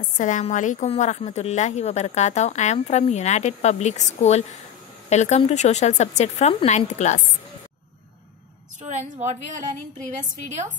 Assalamualaikum warahmatullahi wabarakatuh. I am from United Public School. Welcome to social subject from 9th class. Students, what we have learned in previous videos?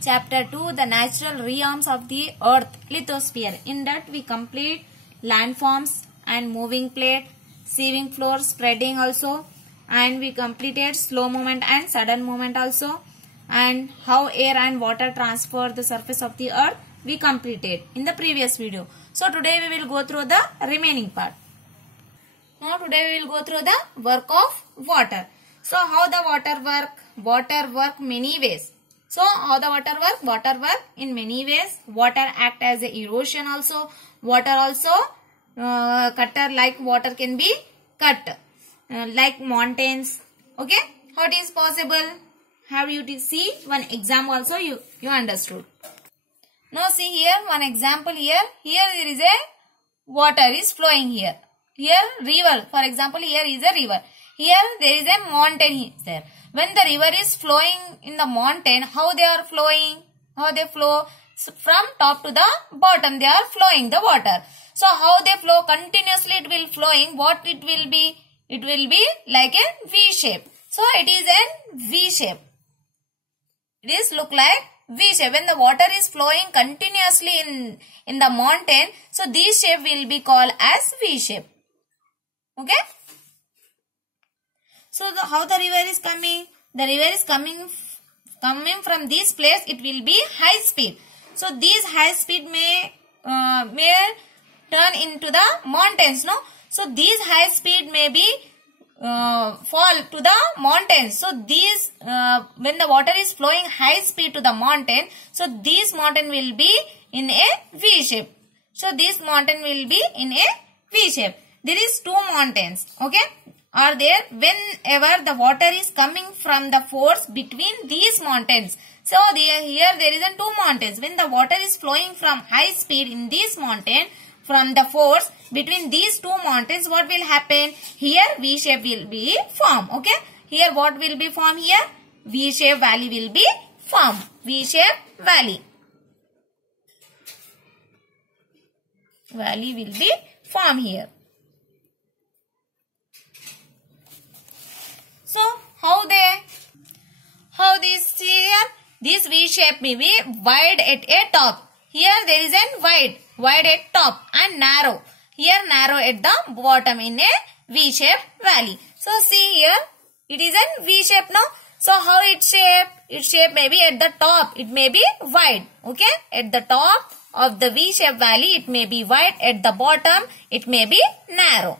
Chapter 2, the natural realms of the earth, lithosphere. In that we complete landforms and moving plate, sieving floor, spreading also, and we completed slow movement and sudden movement also, and how air and water transfer the surface of the earth we completed in the previous video. So today we will go through the remaining part. Now today we will go through the work of water. So how the water work? Water work many ways. So how the water work? Water work in many ways. Water act as a erosion also. Water also cutter, like water can be cut like mountains. Okay, how it is possible? Have you to see one example also you understood. Now see here one example here. Here there is a water is flowing here. Here river, for example, here is a river. Here there is a mountain there. When the river is flowing in the mountain, how they are flowing? How they flow? So from top to the bottom they are flowing the water. So how they flow? Continuously it will flowing. What it will be? It will be like a V shape. So it is a V shape. It is look like V shape. When the water is flowing continuously in the mountain, so this shape will be called as V shape. Okay. So how the river is coming? The river is coming from this place. It will be high speed. So this high speed may turn into the mountains. No. So this high speed may be fall to the mountains. So these when the water is flowing high speed to the mountain, so this mountain will be in a V shape. So this mountain will be in a V shape. There is two mountains, okay, are there. Whenever the water is coming from the force between these mountains, so here there is a two mountains. When the water is flowing from high speed in this mountain, from the force between these two mountains, what will happen? Here V shape will be formed. Okay. Here what will be formed here? V shape valley will be formed. V shape valley. Valley will be formed here. So how this here? This V shape may be wide at a top. Here there is a wide at top and narrow. Here narrow at the bottom in a V shape valley. So see here, it is a V shape now. So how its shape? Its shape may be at the top, it may be wide. Okay, at the top of the V shape valley it may be wide. At the bottom it may be narrow.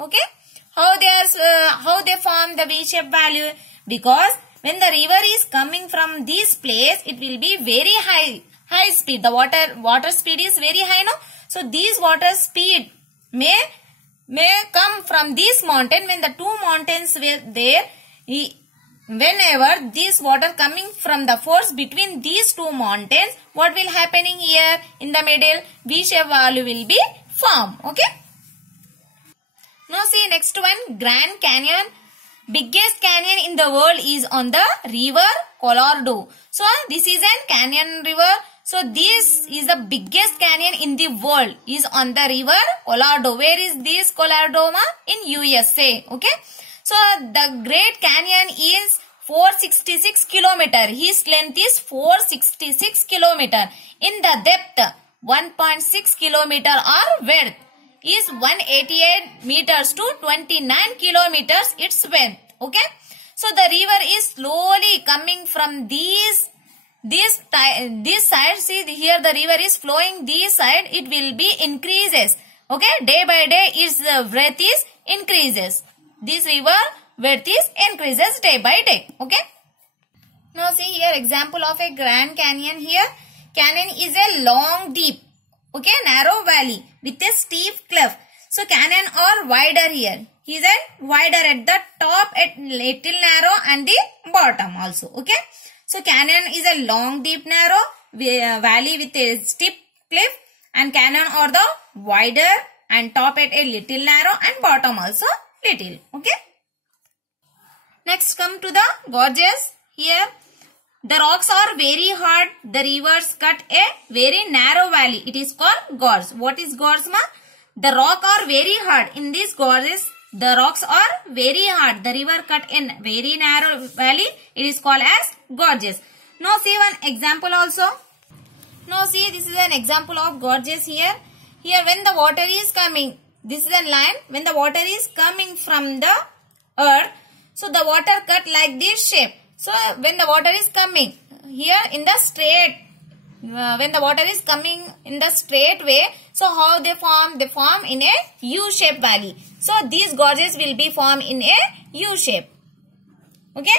Okay, how they form the V shape valley? Because when the river is coming from this place, it will be very high speed. The water speed is very high now. So this water speed may come from this mountain. When the two mountains were there, whenever this water coming from the force between these two mountains, what will happening here in the middle? V shape valley will be formed. Okay. Now see next one, Grand Canyon. Biggest canyon in the world is on the river Colorado. So this is a canyon river. So this is the biggest canyon in the world is on the river Colorado. Where is this Colorado? In USA. Okay. So the Great Canyon is 466 kilometer. His length is 466 kilometer. In the depth 1.6 kilometer or width is 188 meters to 29 kilometers its width. Okay. So the river is slowly coming from this side. See here the river is flowing this side. It will be increases. Okay. Day by day its width is increases. This river width is increases day by day. Okay. Now see here example of a Grand Canyon here. Canyon is a long, deep, okay, narrow valley with a steep cliff. So canyon are wider here. He is a wider at the top, at little narrow and the bottom also. Okay. So canyon is a long, deep, narrow valley with a steep cliff, and canyon are the wider and top at a little narrow and bottom also little. Okay. Next come to the gorges. Here the rocks are very hard, the rivers cut a very narrow valley. It is called gorge. What is gorge ma? The rock are very hard. In these gorges, the rocks are very hard. The river cut in very narrow valley. It is called as gorges. Now see one example also. Now see, this is an example of gorges here. Here when the water is coming, this is a line. When the water is coming from the earth, so the water cut like this shape. So when the water is coming here in the straight, when the water is coming in the straight way, so how they form? They form in a U-shaped valley. So these gorges will be formed in a U-shape. Okay.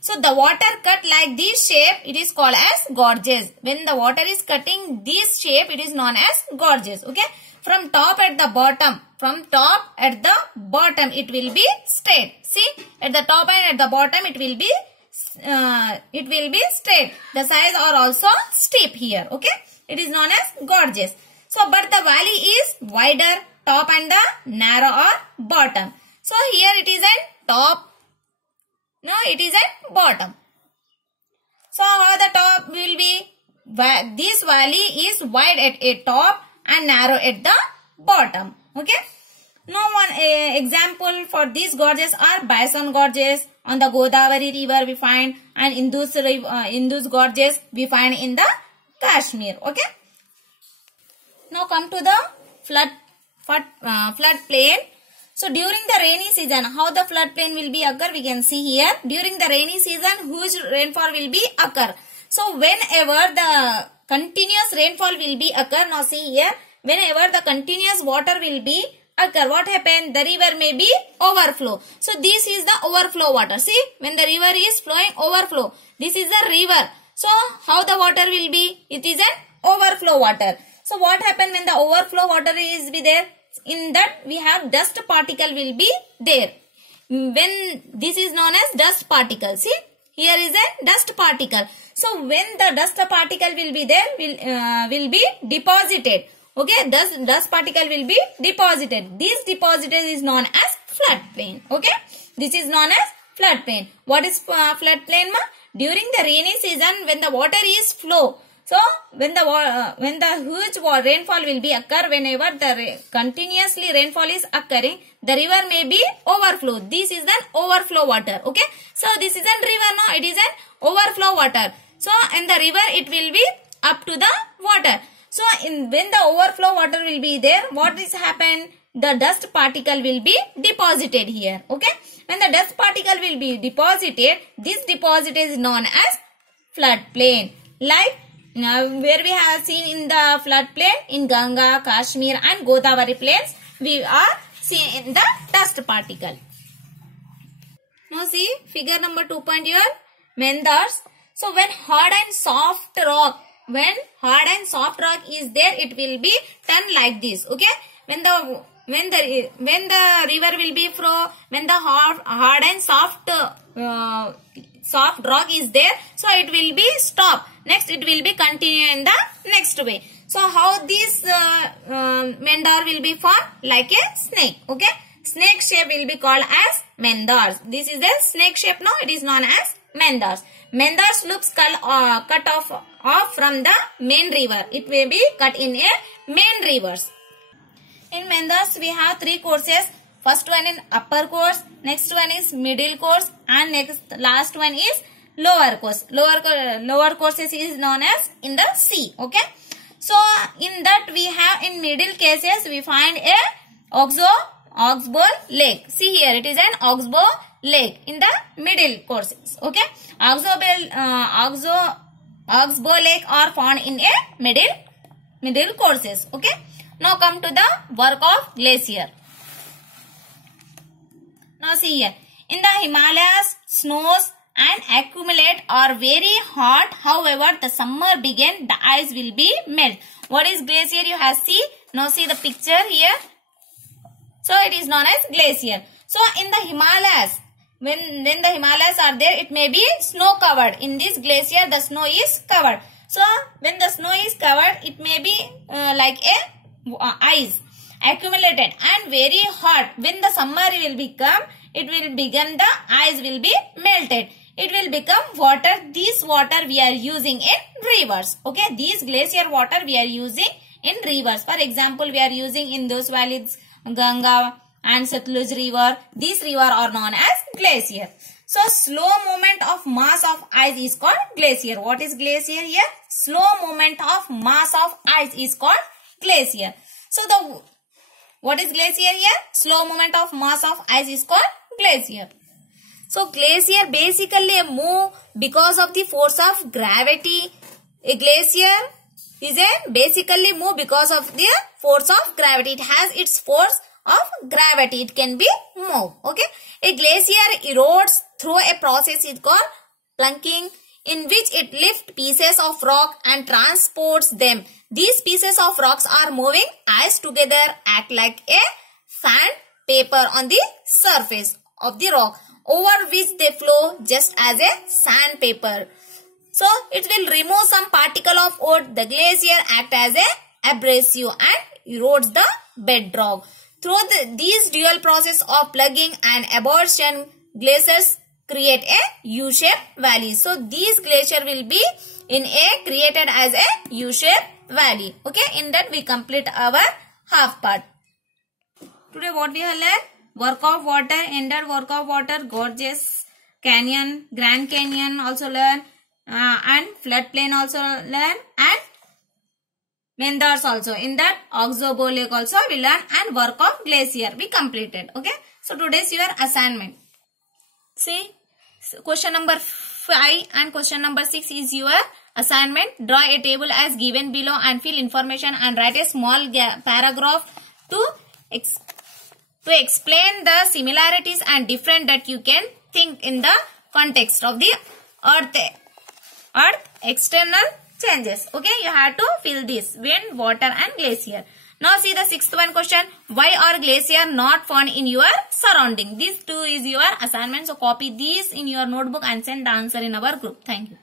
So the water cut like this shape, it is called as gorges. When the water is cutting this shape, it is known as gorges. Okay. From top at the bottom, it will be straight. See, at the top and at the bottom, it will be straight. The sides are also steep here. Okay. It is known as gorges. So, but the valley is wider, top and the narrow or bottom. So, here it is at top. No, it is at bottom. So, how the top will be? This valley is wide at a top and narrow at the bottom. Okay. Now, one example for these gorges are Bison gorges. On the Godavari river we find, and Indus gorges we find in the Kashmir. Okay. Now come to the flood plain. So during the rainy season, how the flood plain will be occur? We can see here. During the rainy season, huge rainfall will be occur. So whenever the continuous rainfall will be occur, now see here, whenever the continuous water will be occur, what happen? The river may be overflow. So this is the overflow water. See, when the river is flowing overflow, this is the river. So how the water will be? It is an overflow water. So what happen when the overflow water is be there? In that we have dust particle will be there. When this is known as dust particle. See, here is a dust particle. So when the dust particle will be there, will be deposited. Okay, dust particle will be deposited. This deposited is known as floodplain. Okay, this is known as floodplain. What is floodplain ma? During the rainy season, when the water is flow. So when the huge rainfall will be occur, whenever the continuously rainfall is occurring, the river may be overflow. This is an overflow water. Okay, so this is an river. No, it is an overflow water. So in the river it will be up to the water. So when the overflow water will be there, what is happen? The dust particle will be deposited here. Okay, when the dust particle will be deposited, this deposit is known as floodplain. Like where we have seen in the floodplain in Ganga, Kashmir and Godavari plains, we are seeing in the dust particle. Now see figure number 2 point here, Mendars. So when hard and soft rock is there, it will be turned like this. Okay, when the river will be flow, when the hard and soft rock is there, so it will be stop. Next it will be continue in the next way. So how this Mendar will be formed? Like a snake. Okay, snake shape will be called as Mendars. This is the snake shape. Now it is known as Mendars. Mendars looks cut off from the main river. It may be cut in a main rivers. In Mendars we have 3 courses. First one is upper course, next one is middle course, and last one is lower course. Lower courses is known as in the sea. Okay, so in that we have in middle cases we find a Oxbow lake. See here, it is an Oxbow lake in the middle courses. Okay, Oxbow lake are found in a middle courses. Okay, now come to the work of glacier. Now see here, in the Himalayas, snows and accumulate are very hot. However, the summer begin, the ice will be melt. What is glacier? You have see. Now see the picture here. So it is known as glacier. So in the Himalayas, when the Himalayas are there, it may be snow covered. In this glacier, the snow is covered. So when the snow is covered, it may be like a ice accumulated and very hot. When the summer will become, it will begin, the ice will be melted. it will become water. This water we are using in rivers. Okay, these glacier water we are using in rivers. For example, we are using in those valleys Ganga and Satluj river. These river are known as glacier. So slow movement of mass of ice is called glacier. What is glacier here? Slow movement of mass of ice is called glacier. So what is glacier here? Slow movement of mass of ice is called glacier. So glacier basically move because of the force of gravity. A glacier is basically move because of the force of gravity. It has its force of gravity. It can be moved. Okay. A glacier erodes through a process is called plunking, in which it lifts pieces of rock and transports them. These pieces of rocks are moving ice together, act like a sandpaper on the surface of the rock, over which they flow just as a sandpaper. So it will remove some particle of wood. The glacier act as a abrasive and erodes the bedrock. Through these dual process of plugging and abrasion, glaciers create a U-shaped valley. So these glacier will be in a created as a U-shaped valley. Okay, in that we complete our half part. Today what we have learned? Work of water, ended work of water, Gorges Canyon, Grand Canyon also learn, and floodplain also learn, and Mendars also. In that Oxbow Lake also we learn, and work of glacier we completed. Okay. So today's your assignment. See, question number 5 and question number 6 is your assignment. Draw a table as given below and fill information and write a small paragraph to explain the similarities and different that you can think in the context of the earth external changes. Okay, you have to fill this: wind, water and glacier. Now see the sixth one question. Why are glacier not found in your surrounding? These two is your assignment. So copy these in your notebook and send the answer in our group. Thank you.